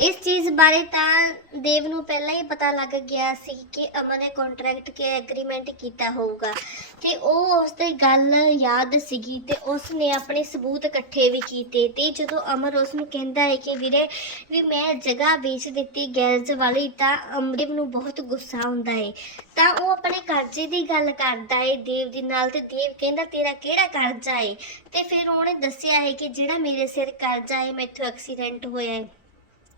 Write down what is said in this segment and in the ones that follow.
ਇਸ ਚੀਜ਼ ਬਾਰੇ ਤਾਂ ਦੇਵ ਨੂੰ ਪਹਿਲਾਂ ਹੀ ਪਤਾ ਲੱਗ ਗਿਆ ਸੀ ਕਿ ਅਮਰ ਨੇ ਕੰਟਰੈਕਟ ਕੇ ਐਗਰੀਮੈਂਟ ਕੀਤਾ ਹੋਊਗਾ। ਤੇ ਉਹ ਉਸ 'ਤੇ ਗੱਲ ਯਾਦ ਸੀਗੀ ਤੇ ਉਸ ਨੇ ਆਪਣੇ ਸਬੂਤ ਇਕੱਠੇ ਵੀ ਕੀਤੇ ਤੇ ਜਦੋਂ ਅਮਰ ਉਸ ਨੂੰ ਕਹਿੰਦਾ ਹੈ ਕਿ ਵੀਰੇ ਵੀ ਮੈਂ ਜਗ੍ਹਾ ਵੇਚ ਦਿੱਤੀ ਗੈਰਜ ਵਾਲੀ ਤਾਂ ਅਮਰਿਵ ਨੂੰ ਬਹੁਤ ਗੁੱਸਾ ਆਉਂਦਾ ਹੈ ਤਾਂ ਉਹ ਆਪਣੇ ਕਰਜ਼ੇ ਦੀ ਗੱਲ ਕਰਦਾ ਹੈ ਦੇਵ ਦੇ ਨਾਲ ਤੇ ਦੇਵ ਕਹਿੰਦਾ, ਤੇਰਾ ਕਿਹੜਾ ਕਰਜ਼ਾ ਹੈ ਤੇ ਫਿਰ ਉਹਨੇ ਦੱਸਿਆ ਹੈ ਕਿ ਜਿਹੜਾ ਮੇਰੇ ਸਿਰ ਕਰਜ਼ਾ ਹੈ ਮੈਥੋਂ ਐਕਸੀਡੈਂਟ ਹੋਇਆ ਹੈ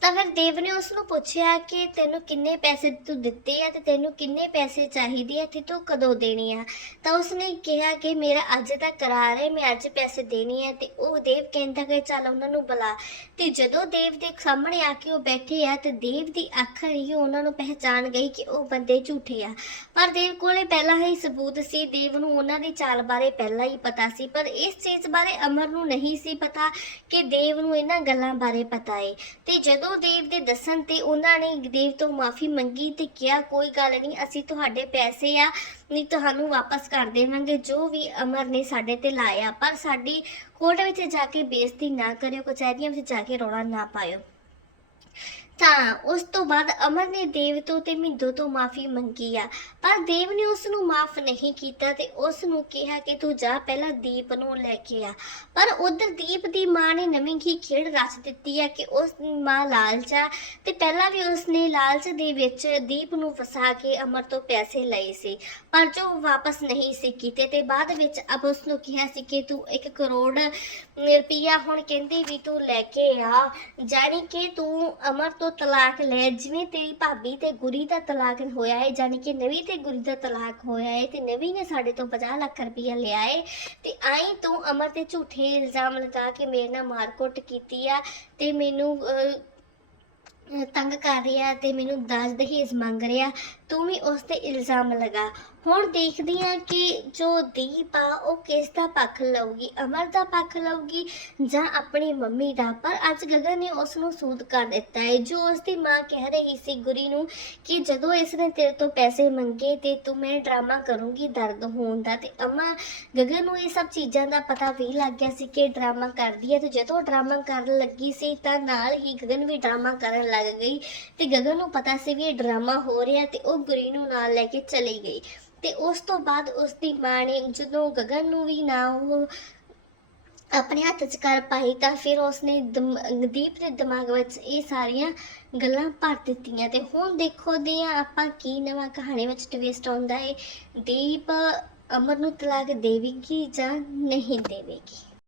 ਤਾਂ ਫਿਰ ਦੇਵ ਨੇ ਉਸ ਨੂੰ ਪੁੱਛਿਆ ਕਿ ਤੈਨੂੰ ਕਿੰਨੇ ਪੈਸੇ ਤੂੰ ਦਿੱਤੇ ਆ ਤੇ ਤੈਨੂੰ ਕਿੰਨੇ ਪੈਸੇ ਚਾਹੀਦੇ ਆ ਤੇ ਤੂੰ ਕਦੋਂ ਦੇਣੀ ਆ? ਤਾਂ ਉਸਨੇ ਕਿਹਾ ਕਿ ਮੇਰਾ ਅੱਜ ਦਾ ਕਰਾਰ ਹੈ, ਮੈਂ ਅੱਜ ਪੈਸੇ ਦੇਣੇ ਆ ਤੇ ਉਹ ਦੇਵ ਕਹਿੰਦਾ ਕਿ ਚੱਲ ਉਹਨਾਂ ਨੂੰ ਬੁਲਾ। ਤੇ ਜਦੋਂ ਦੇਵ ਦੇ ਸਾਹਮਣੇ ਆ ਕੇ ਉਹ ਬੈਠੇ ਆ ਤੇ ਦੇਵ ਦੀ ਅੱਖ ਹੀ ਉਹਨਾਂ ਨੂੰ ਪਹਿਚਾਨ ਗਈ ਕਿ ਉਹ ਬੰਦੇ ਝੂਠੇ ਆ। ਪਰ ਦੇਵ ਕੋਲੇ ਪਹਿਲਾਂ ਹੀ ਸਬੂਤ ਸੀ, ਦੇਵ ਨੂੰ ਉਹਨਾਂ ਦੀ ਚਾਲ ਬਾਰੇ ਪਹਿਲਾਂ ਹੀ ਪਤਾ ਸੀ, ਪਰ ਇਸ ਚੀਜ਼ ਬਾਰੇ ਅਮਰ ਨੂੰ ਨਹੀਂ ਸੀ ਪਤਾ ਕਿ ਦੇਵ ਨੂੰ ਇਹਨਾਂ ਗੱਲਾਂ ਬਾਰੇ ਪਤਾ ਏ। ਤੇ ਜਦੋਂ ਦੇਵ ਦੇ ਦੱਸਣ ਤੇ ਉਹਨਾਂ ਨੇ ਦੇਵ ਤੋਂ ਮਾਫੀ ਮੰਗੀ ਤੇ ਕਿਹਾ, ਕੋਈ ਗੱਲ ਨਹੀਂ, ਅਸੀਂ ਤੁਹਾਡੇ ਪੈਸੇ ਆ, ਨਹੀਂ ਤੁਹਾਨੂੰ ਵਾਪਸ ਕਰ ਦੇਵਾਂਗੇ, ਜੋ ਵੀ ਅਮਰ ਨੇ ਸਾਡੇ ਤੇ ਲਾਇਆ, ਪਰ ਸਾਡੀ ਕੋਰਟ ਵਿੱਚ ਜਾ ਕੇ ਬੇਇੱਜ਼ਤੀ ਨਾ ਕਰਿਓ, ਕਚਹਿਰੀਆਂ ਵਿੱਚ ਜਾ ਕੇ ਰੌਲਾ ਨਾ ਪਾਇਓ। ਤਾਂ ਉਸ ਤੋਂ ਬਾਅਦ ਅਮਰ ਨੇ ਦੇਵ ਤੋਂ ਤੇ ਮਿੰਦੂ ਤੋਂ ਮਾਫੀ ਮੰਗੀ ਆ। ਪਰ ਦੇਵ ਨੇ ਉਸ ਨੂੰ ਮਾਫ ਨਹੀਂ ਕੀਤਾ ਤੇ ਉਸ ਨੂੰ ਕਿਹਾ ਕਿ ਤੂੰ ਜਾ ਪਹਿਲਾਂ ਦੀਪ ਨੂੰ ਲੈ ਕੇ ਆ। ਪਰ ਉਧਰ ਦੀਪ ਦੀ ਮਾਂ ਨੇ ਨਵੀਂ ਕੀ ਖੇਡ ਰਚ ਦਿੱਤੀ ਆ ਕਿ ਉਸ ਦੀ ਮਾਂ ਲਾਲਚਾ ਤੇ ਪਹਿਲਾਂ ਵੀ ਉਸ ਨੇ ਲਾਲਚ ਦੇ ਵਿੱਚ ਦੀਪ ਨੂੰ ਫਸਾ ਕੇ ਅਮਰ ਤੋਂ ਪੈਸੇ ਲਏ ਸੀ, ਪਰ ਜੋ ਵਾਪਸ ਨਹੀਂ ਸੀ ਕੀਤੇ ਤੇ ਬਾਅਦ ਵਿੱਚ ਅਬ ਉਸ ਨੂੰ ਕਿਹਾ ਸੀ ਕਿ ਤੂੰ 1 ਕਰੋੜ ਰੁਪਈਆ ਹੁਣ ਕਹਿੰਦੀ ਵੀ ਤੂੰ ਲੈ ਕੇ ਆ, ਜਾਣੀ ਕਿ ਤੂੰ ਅਮਰ ਤੋਂ ਤਲਾਕ ਲੈ, ਜਿਵੇਂ ਤੇਰੀ ਭਾਬੀ ਤੇ ਗੁਰੀ ਦਾ ਤਲਾਕ ਹੋਇਆ ਹੈ ਜਾਣੀ ਕਿ ਨਵੀ ਤੇ ਗੁਰੀ ਦਾ ਤਲਾਕ ਹੋਇਆ ਹੈ ਤੇ ਨਵੀ ਨੇ ਸਾਡੇ ਤੋਂ 50 ਲੱਖ ਰੁਪਇਆ ਲਿਆ ਹੈ ਤੇ ਆਈ ਤੂੰ ਅਮਰ ਤੇ ਝੂਠੇ ਇਲਜ਼ਾਮ ਲਗਾ ਕੇ ਮੇਰੇ ਨਾਲ ਮਾਰਕੁੱਟ ਕੀਤੀ ਆ ਤੇ ਮੈਨੂੰ ਤੰਗ ਕਰ ਰਿਹਾ ਤੇ ਮੈਨੂੰ ਦਾਜ ਦਹੇਜ ਮੰਗ ਰਿਹਾ, ਤੂੰ ਵੀ ਉਸ ਤੇ ਇਲਜ਼ਾਮ ਲਗਾ। ਹੁਣ ਦੇਖਦੀ ਹਾਂ ਕਿ ਜੋ ਦੀਪ ਆ, ਉਹ ਕਿਸ ਦਾ ਪੱਖ ਲਊਗੀ? ਅਮਰ ਦਾ ਪੱਖ ਲਊਗੀ ਜਾਂ ਆਪਣੀ ਮੰਮੀ ਦਾ? ਪਰ ਅੱਜ ਗਗਨ ਨੇ ਉਸ ਨੂੰ ਸੂਦ ਕਰ ਦਿੱਤਾ ਹੈ, ਜੋ ਉਸ ਦੀ ਮਾਂ ਕਹਿ ਰਹੀ ਸੀ ਗੁਰੀ ਨੂੰ ਕਿ ਜਦੋਂ ਇਸ ਨੇ ਤੇਰੇ ਤੋਂ ਪੈਸੇ ਮੰਗੇ ਤੇ ਤੂੰ ਮੈਂ ਡਰਾਮਾ ਕਰੂੰਗੀ ਦਰਦ ਹੋਣ ਦਾ ਤੇ ਅਮਾ, ਗਗਨ ਨੂੰ ਇਹ ਸਭ ਚੀਜ਼ਾਂ ਦਾ ਪਤਾ ਵੀ ਲੱਗ ਗਿਆ ਸੀ ਕਿ ਡਰਾਮਾ ਕਰਦੀ ਹੈ ਤੇ ਜਦੋਂ ਡਰਾਮਾ ਕਰਨ ਲੱਗੀ ਸੀ ਤਾਂ ਨਾਲ ਹੀ ਗਗਨ ਵੀ ਡਰਾਮਾ ਕਰਨ ਲੱਗ ਗਈ ਤੇ ਗਗਨ ਨੂੰ ਪਤਾ ਸੀ ਵੀ ਇਹ ਡਰਾਮਾ ਹੋ ਰਿਹਾ ਤੇ ਉਹ ਗੁਰੀ ਨੂੰ ਨਾਲ ਲੈ ਕੇ ਚਲੀ ਗਈ। ਤੇ ਉਸ ਤੋਂ ਬਾਅਦ ਉਸ ਦੀ ਮਾਂ ਨੇ ਜਦੋਂ ਗਗਨ ਨੂੰ ਵੀ ਨਾ ਉਹ ਆਪਣੇ ਹੱਥ 'ਚ ਕਰ ਪਾਈ ਤਾਂ ਫਿਰ ਉਸਨੇ ਦੀਪ ਦੇ ਦਿਮਾਗ ਵਿੱਚ ਇਹ ਸਾਰੀਆਂ ਗੱਲਾਂ ਭਰ ਦਿੱਤੀਆਂ ਤੇ ਹੁਣ ਦੇਖੋ ਦੇ ਆ ਆਪਾਂ ਕੀ ਨਵਾਂ ਕਹਾਣੀ ਵਿੱਚ ਟਵਿਸਟ ਆਉਂਦਾ ਹੈ ਦੀਪ ਅਮਰ ਨੂੰ ਤਲਾਕ ਦੇਵੇਗੀ ਜਾਂ ਨਹੀਂ ਦੇਵੇਗੀ?